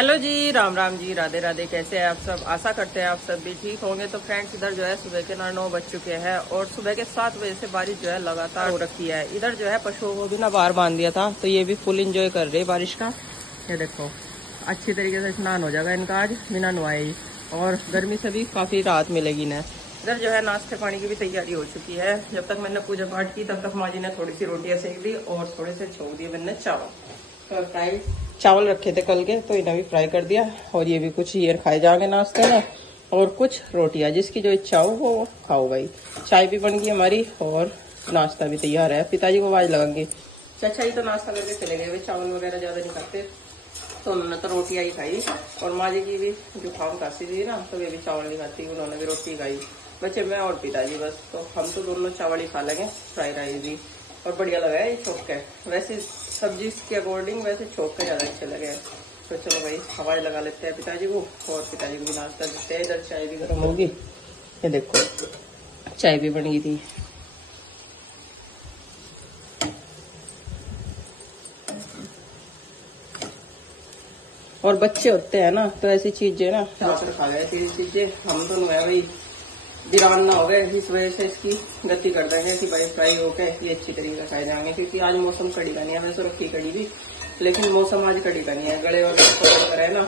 Hello जी, राम राम जी, राधे राधे। कैसे हैं आप सब? आशा करते हैं आप सब भी ठीक होंगे। तो फ्रेंड्स, इधर जो है सुबह के 9 बज चुके हैं और सुबह के 7 बजे से बारिश जो है लगातार हो रखी है। इधर जो है पशुओं को भी ना बाहर बांध दिया था, तो ये भी फुल एंजॉय कर रहे हैं बारिश का। ये देखो, अच्छी तरीके से स्नान हो जाएगा इनका आज बिना नहाए ही, और गर्मी से भी काफ़ी राहत मिलेगी इन्हें। इधर जो है नाश्ते पानी की भी तैयारी हो चुकी है। जब तक मैंने पूजा पाठ की तब तक माँ जी ने थोड़ी सी रोटियाँ सेक दी और थोड़े से छोड़ दिए मैंने चावल। फ्राई चावल रखे थे कल के, तो इन्हें भी फ्राई कर दिया। और ये भी कुछ ये खाए जाएंगे नाश्ते में, और कुछ रोटियां, जिसकी जो इच्छा हो वो खाओ भाई। चाय भी बन गई हमारी और नाश्ता भी तैयार है। पिताजी को आवाज लगाएंगे। चाचा जी तो नाश्ता करके चले गए, वे चावल वगैरह ज्यादा नहीं खाते, तो उन्होंने तो रोटियां ही खाई। और माँ जी की भी जुकाम खांसी थी ना, तो वे भी चावल नहीं खाती, उन्होंने भी रोटी खाई। बच्चे मैं और पिताजी बस, तो हम तो दोनों चावल ही खा लेंगे। फ्राई राइस भी और बढ़िया लगा है ये छोक के। वैसे सब्जी के अकॉर्डिंग वैसे छोक के ज़्यादा अच्छे लगे। तो चलो भाई, आवाज़ लगा लेते हैं पिताजी को, और पिताजी को भी नाश्ता देते हैं। इधर चाय भी गर्म होगी। ये देखो, चाय भी बन गई थी। और बच्चे होते हैं ना, तो ऐसी चीजें ना खाकर खा गए। ऐसी चीजें हम तो है भाई, वीरान ना हो गए, इस वजह से इसकी गति कर देंगे कि भाई फ्राई होकर ये अच्छी तरीके से खाए जाएंगे। क्योंकि आज मौसम कड़ी का नहीं है, वैसे रखी कड़ी भी, लेकिन मौसम आज कड़ी का नहीं है, गले और कर है ना,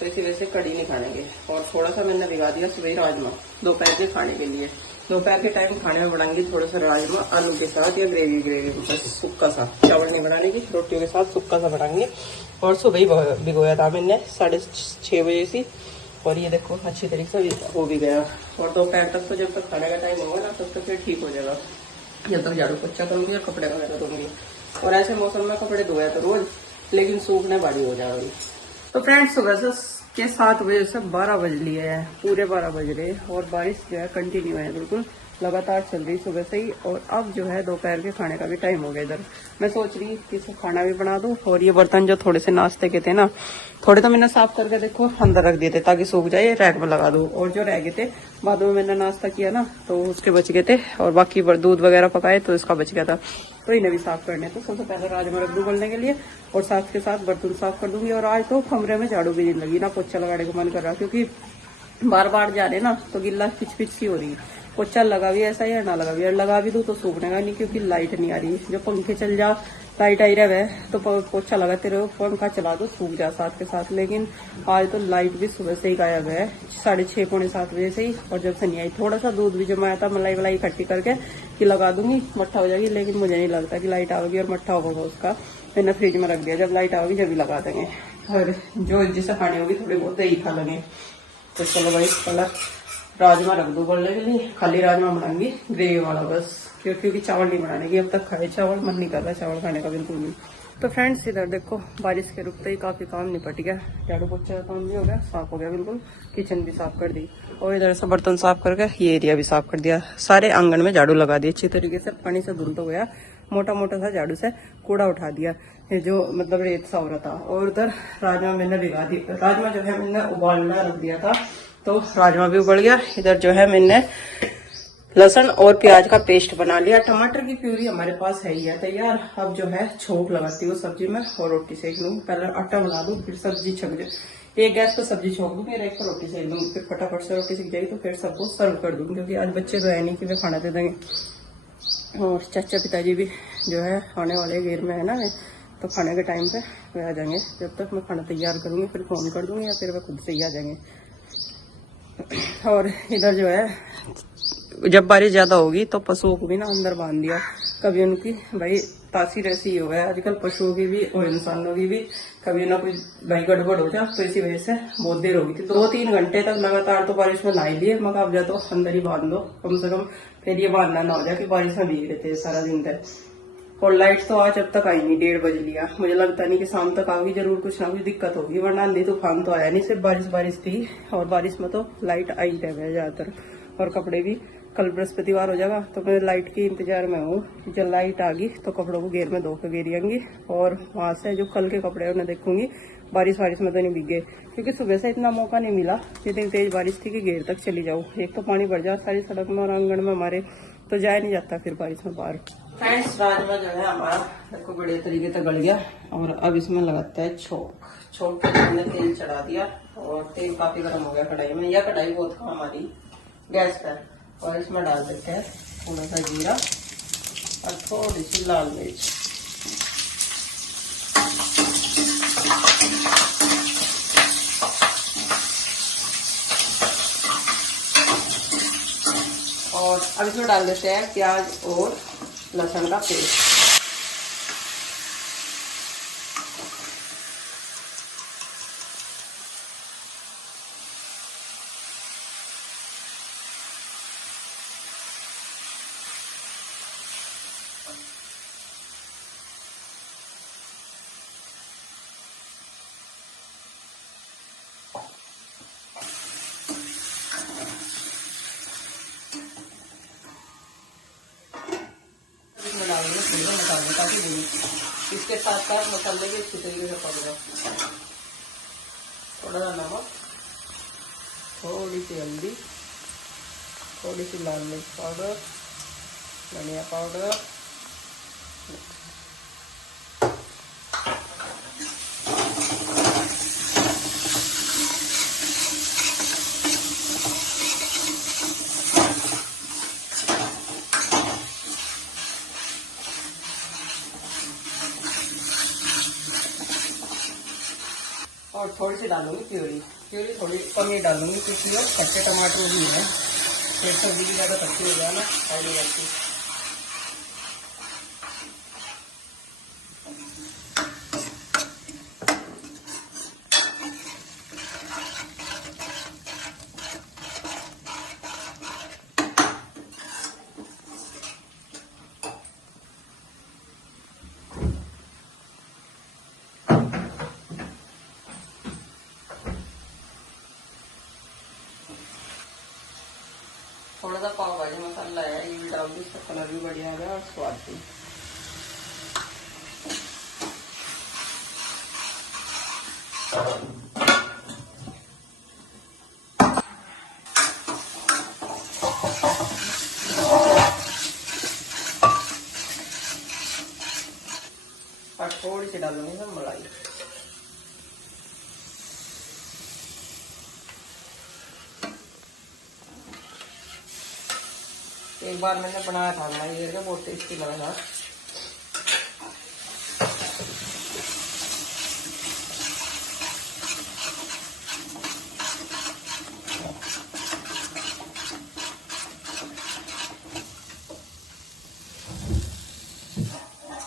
तो इसी वजह से कड़ी नहीं खाएंगे। और थोड़ा सा मैंने भिगा दिया सुबह राजमा दोपहर के खाने के लिए। दोपहर के टाइम खाने में बनाएंगे थोड़ा सा राजमा आलू के साथ, या ग्रेवी बस सूखा सा, चावल नहीं बनाने की, रोटियों के साथ सूखा सा बनाएंगे। और सुबह ही भिगोया था मैंने 6:30 बजे से। और ये देखो अच्छी तरीके से हो भी गया। और दोपहर तक तो जब तक खाने का टाइम होगा ना, तब तक फिर ठीक हो जाएगा। जब तक झाड़ू पोछा करूंगी और कपड़े वगैरह धोंगी। और ऐसे मौसम में कपड़े धोया तो रोज, लेकिन सूखने भारी हो जाएगा। तो फ्रेंड्स, सुबह के 7 बजे से 12 बज लिए हैं, पूरे 12 बज रहे। और बारिश जो है कंटिन्यू है, बिल्कुल लगातार चल रही सुबह से ही। और अब जो है दोपहर के खाने का भी टाइम हो गया। इधर मैं सोच रही कि इसे खाना भी बना दूं। और ये बर्तन जो थोड़े से नाश्ते के थे ना, थोड़े तो मैंने साफ करके देखो अंदर रख दिए थे ताकि सूख जाए, रैक में लगा दूं। और जो रह गए थे बाद में मैंने नाश्ता किया ना, तो उसके बच गए थे। और बाकी दूध वगैरह पकाए तो इसका बच गया था, तो इन्हें भी साफ करने। तो सबसे पहले राजमा रख दूं उबलने के लिए, और साथ के साथ बर्तन साफ कर दूंगी। और आज तो कमरे में झाड़ू भी नहीं लगी ना, पोछा लगाने का मन कर रहा, क्योंकि बार बार जा रहे ना, तो गिल्ला पिच पिच सी हो रही है। पोछा लगा भी ऐसा ही है, ना लगा भी, और लगा भी दूं तो सूखने का नहीं, क्योंकि लाइट नहीं आ रही। जो पंखे चल जाओ, लाइट आई रहे तो पोछा लगाते रहो, पंखा चला दो, सूख जा साथ के साथ। लेकिन आज तो लाइट भी सुबह से ही गायब है, 6:30 पौने 7 बजे से ही। और जब से नहीं आई, थोड़ा सा दूध भी जमाया था, मलाई वलाई इकट्ठी करके कि लगा दूंगी, मट्ठा हो जाएगी। लेकिन मुझे नहीं लगता कि लाइट आएगी और मट्ठा होगा उसका। मैंने फ्रिज में रख दिया, जब लाइट आएगी जब भी लगा देंगे। और जो जिसे खानी होगी थोड़ी बहुत दही खा लेंगे। तो चलो भाई, पहला राजमा रख दो बोलने के लिए। खाली राजमा बनाऊंगी ग्रेवी वाला बस, क्योंकि चावल नहीं बनाने की। अब तक खाए चावल, मन नहीं कर रहा चावल खाने का बिल्कुल भी। तो फ्रेंड्स, इधर देखो बारिश के रुकते ही काफी काम निपट गया। झाड़ू पोछा का काम भी हो गया, साफ हो गया बिल्कुल। किचन भी साफ कर दी, और इधर से बर्तन साफ करके ये एरिया भी साफ कर दिया। सारे आंगन में झाड़ू लगा दिए अच्छी तरीके से। पानी से धुल तो गया, मोटा मोटा सा झाड़ू से कूड़ा उठा दिया, जो मतलब रेत सा हो रहा था। और उधर राजमा मैंने भिगा दिया, राजमा जो है मैंने उबालना रख दिया था, तो राजमा भी उबल गया। इधर जो है मैंने लहसुन और प्याज का पेस्ट बना लिया। टमाटर की प्यूरी हमारे पास है ही है तैयार। अब जो है छोंक लगाती हूँ सब्जी में, और रोटी सेक लूंगी। पहले आटा बना दूं, फिर सब्जी छक जाए। एक गैस पर सब्जी छोंक दूंगी और एक पर रोटी सेक दूंगी, फिर फटाफट से रोटी सीख जाएगी, तो फिर सबको सर्व कर दूंगी। क्योंकि आज बच्चे तो है नहीं कि वे खाना दे देंगे। और चाचा पिताजी भी जो है आने वाले घेर में है ना, तो खाने के टाइम पे वे आ जाएंगे। जब तक मैं खाना तैयार करूंगी फिर फोन कर दूंगी, या फिर वे खुद से ही आ जाएंगे। और इधर जो है जब बारिश ज्यादा होगी तो पशुओं को भी ना अंदर बांध दिया। कभी उनकी भाई तासीर ऐसी हो गया आजकल, पशुओं की भी और इंसानों की भी, कभी ना कुछ भाई गड़बड़ हो जाए, तो इसी वजह से बहुत देर होगी थी। 2-3 घंटे तक लगातार तो बारिश में नहा लिए। मगर अब जा तो अंदर ही बांध दो कम से कम, फिर ये बांधना ना हो जाए कि बारिश में भीग रहे थे सारा दिन तक। और लाइट तो आज अब तक आई नहीं, 1:30 बज लिया। मुझे लगता नहीं कि शाम तक आएगी, जरूर कुछ ना कुछ दिक्कत होगी, वरना आंधी तूफान तो आया नहीं, सिर्फ बारिश थी। और बारिश में तो लाइट आई रहे ज्यादातर। और कपड़े भी, कल बृहस्पतिवार हो जाएगा, तो मैं लाइट के इंतजार में हूँ। जब लाइट आ गई तो कपड़ों को घेर में धो के घेरियंगी, और वहां से जो कल के कपड़े उन्हें देखूंगी। बारिश में तो नहीं भीगे, क्योंकि सुबह से इतना मौका नहीं मिला। इतनी तेज बारिश थी कि घेर तक चली जाऊँ। एक तो पानी भर जाए सारी सड़क में और आंगन में हमारे, तो जाया नहीं जाता फिर बारिश में बाहर। फ्रेंड्स, राजमा जो है हमारा देखो बढ़िया तरीके से गल गया। और अब इसमें लगाता है छोंक। छोड़ के हमने तेल चढ़ा दिया और तेल काफी गर्म हो गया कढ़ाई में। यह कढ़ाई बहुत कम हमारी गैस पर। और इसमें डाल देते हैं थोड़ा सा जीरा और थोड़ी सी लाल मिर्च। और अब इसमें डाल देते हैं प्याज और लहसुन का पेस्ट। डालेंगे थोड़ा मसाले ताकि इसके साथ साथ मसाले भी अच्छी तरीके से पक जाए। थोड़ा सा नमक, थोड़ी सी हल्दी, थोड़ी सी लाल मिर्च पाउडर, धनिया पाउडर, और थोड़ी सी डालूंगी प्यूरी। प्यूरी थोड़ी कम ही डालूंगी क्योंकि वो कच्चे टमाटर भी है, फिर सब्जी भी ज़्यादा कच्ची हो जाए ना खाई जाती। थोड़ा सा पाव भाजी मसाला है, ये भी डाल दी, इसका कलर भी बढ़िया आ गया और स्वाद भी। और थोड़ी सी डालूंगी मैं मलाई। एक बार मैंने बनाया था मलाई करके, बहुत टेस्टी लगा था।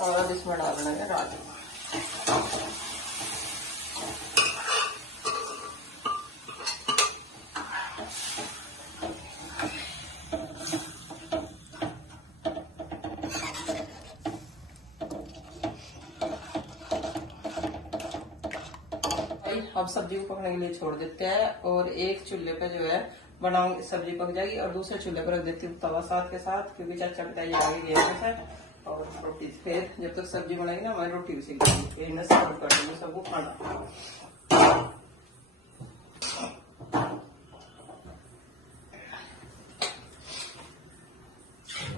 और अब इसमें डालना है राजमा। अब सब्जी को पकने के लिए छोड़ देते हैं और एक चूल्हे पे जो है बनाऊंगी, सब्जी पक जाएगी और दूसरे चूल्हे पर रख देती हूँ तवा साथ के साथ, क्योंकि चाचा पिताजी आगे गए हैं। और रोटी फिर जब तक सब्जी बनाएगी ना हमारी रोटी भी सीख जाएगी, सर्व कर देंगे सबको खाना।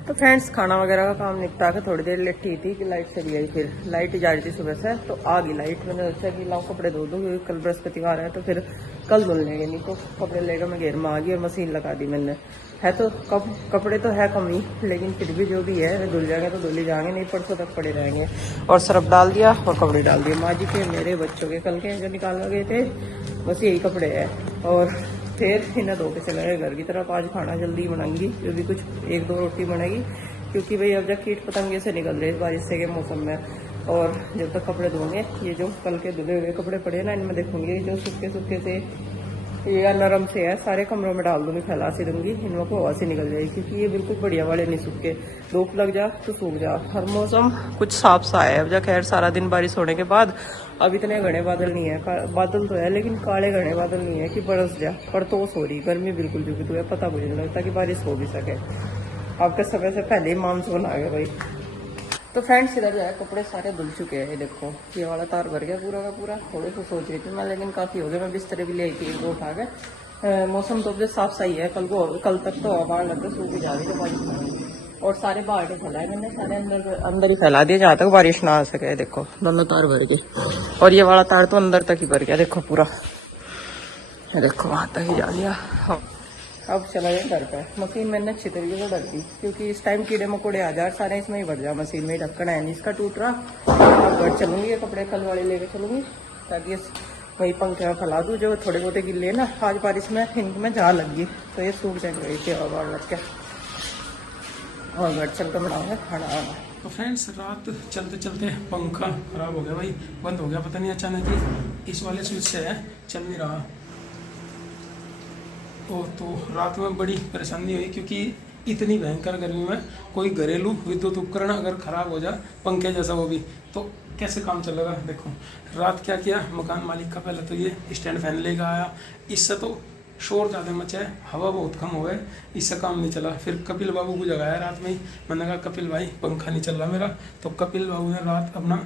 तो फ्रेंड्स खाना वगैरह का काम निपटा के थोड़ी देर लेटी थी कि लाइट चली गई। फिर लाइट जा रही थी सुबह से, तो आ गई लाइट। मैंने सोचा कि लाओ कपड़े धो दूँ क्योंकि कल बृहस्पतिवार है, तो फिर कल धुल लेंगे, नहीं तो कपड़े लेकर मैं घेर में आ गई और मशीन लगा दी मैंने। है तो कपड़े तो है कम ही, लेकिन फिर भी जो भी है धुल जाएंगे तो धुल ही जाएंगे, नहीं परसों तक पड़े रहेंगे। और सरफ डाल दिया और कपड़े डाल दिए, माँ जी के, मेरे, बच्चों के, कल के जो निकाल गए थे, बस यही कपड़े हैं। और फिर इन्हें धो के चले गए घर की तरफ। आज खाना जल्दी बनाऊंगी, जो भी कुछ 1-2 रोटी बनेगी, क्योंकि भाई अब जब कीट पतंगे से निकल रहे बारिश से के मौसम में। और जब तक कपड़े धोंगे, ये जो कल के धुले हुए कपड़े पड़े ना, इनमें देखूंगी जो सूखे सूखे से या नरम से है, सारे कमरों में डाल दूंगी, फैला सी दूंगी, इनमें को हवा से निकल जाएगी, क्योंकि ये बिल्कुल बढ़िया वाले नहीं सूखे। धूप लग जा तो सूख जा। हर मौसम कुछ साफ सा है अब। खैर सारा दिन बारिश होने के बाद अब इतने घने बादल नहीं है, बादल तो है लेकिन काले घने बादल नहीं है कि बरस जा, पर तो हो रही गर्मी बिल्कुल भी तो है, पता मुझे नहीं लगता कि बारिश हो भी सके। आपके समय से पहले ही मानसून आ गया भाई। तो फ्रेंड्स इधर जो है कपड़े सारे धुल चुके हैं, ये देखो ये वाला तार भर गया पूरा का पूरा। थोड़े से सोच रही थी मैं, लेकिन काफी हो गए। मैं बिस्तर भी ले आई थी 1-2 उठा के। मौसम तो साफ सही है, कल तक तो बाहर लगता सूख ही जा रही है बारिश में। और सारे बाहर फैलाए मैंने, सारे अंदर अंदर ही फैला दिए जहाँ तक बारिश ना आ सके। देखो दोनों तार भर गए और ये वाला तार तो अंदर तक ही भर गया, देखो पूरा, ये देखो वहां तक ही जा लिया। अब चला गया घर पे। मशीन मैंने अच्छी तरीके से ढक दी क्योंकि इस टाइम कीड़े मकोड़े आ जाए सारे इसमें ही भर जाए। मशीन में ही ढक्कन है नहीं इसका, टूट रहा। अब घर चलूंगी, ये कपड़े कल वाले लेके चलूंगी ताकि वही पंखे में फैला दूँ। जो थोड़े बहुते गिले ना आज बारिश में इनमें जहाँ लग गई तो ये सूख जाएंगे इसे और लग के। और घर चल कर बनाऊंगा खाना वाना। तो फ्रेंड्स रात चलते चलते पंखा खराब हो गया भाई, बंद हो गया, पता नहीं अचानक ही इस वाले स्विच से है चल नहीं रहा। तो रात में बड़ी परेशानी हुई क्योंकि इतनी भयंकर गर्मी में कोई घरेलू विद्युत उपकरण अगर खराब हो जाए, पंखे जैसा वो भी, तो कैसे काम चलेगा। देखो रात क्या किया मकान मालिक का, पहले तो ये स्टैंड फैन लेकर आया, इससे तो शोर ज़्यादा मचा है, हवा बहुत कम हो गए, इससे काम नहीं चला। फिर कपिल बाबू को जगाया रात में ही, मैंने कहा कपिल भाई पंखा नहीं चल रहा मेरा। तो कपिल बाबू ने रात अपना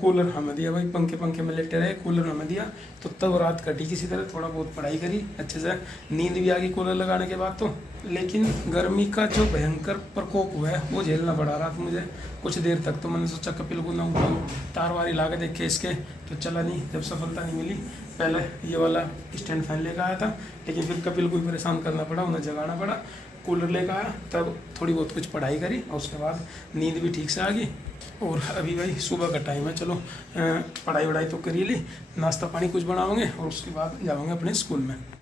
कूलर हमें दिया भाई, पंखे में लेटे रहे, कूलर हमें दिया। तो तब रात कटी किसी तरह, थोड़ा बहुत पढ़ाई करी अच्छे से, नींद भी आ गई कूलर लगाने के बाद तो। लेकिन गर्मी का जो भयंकर प्रकोप हुआ है वो झेलना पड़ा रात मुझे कुछ देर तक। तो मैंने सोचा कपिल को ना उठाऊं, तार वारी ला के देखे इसके, तो चला नहीं। जब सफलता नहीं मिली, पहले ये वाला स्टैंड फैन लेकर आया था, लेकिन फिर कपिल को भी परेशान करना पड़ा, उन्हें जगाना पड़ा, कूलर लेकर आया, तब थोड़ी बहुत कुछ पढ़ाई करी और उसके बाद नींद भी ठीक से आ गई। और अभी भाई सुबह का टाइम है, चलो पढ़ाई वढ़ाई तो कर ही ली, नाश्ता पानी कुछ बनाओगे और उसके बाद जाओगे अपने स्कूल में।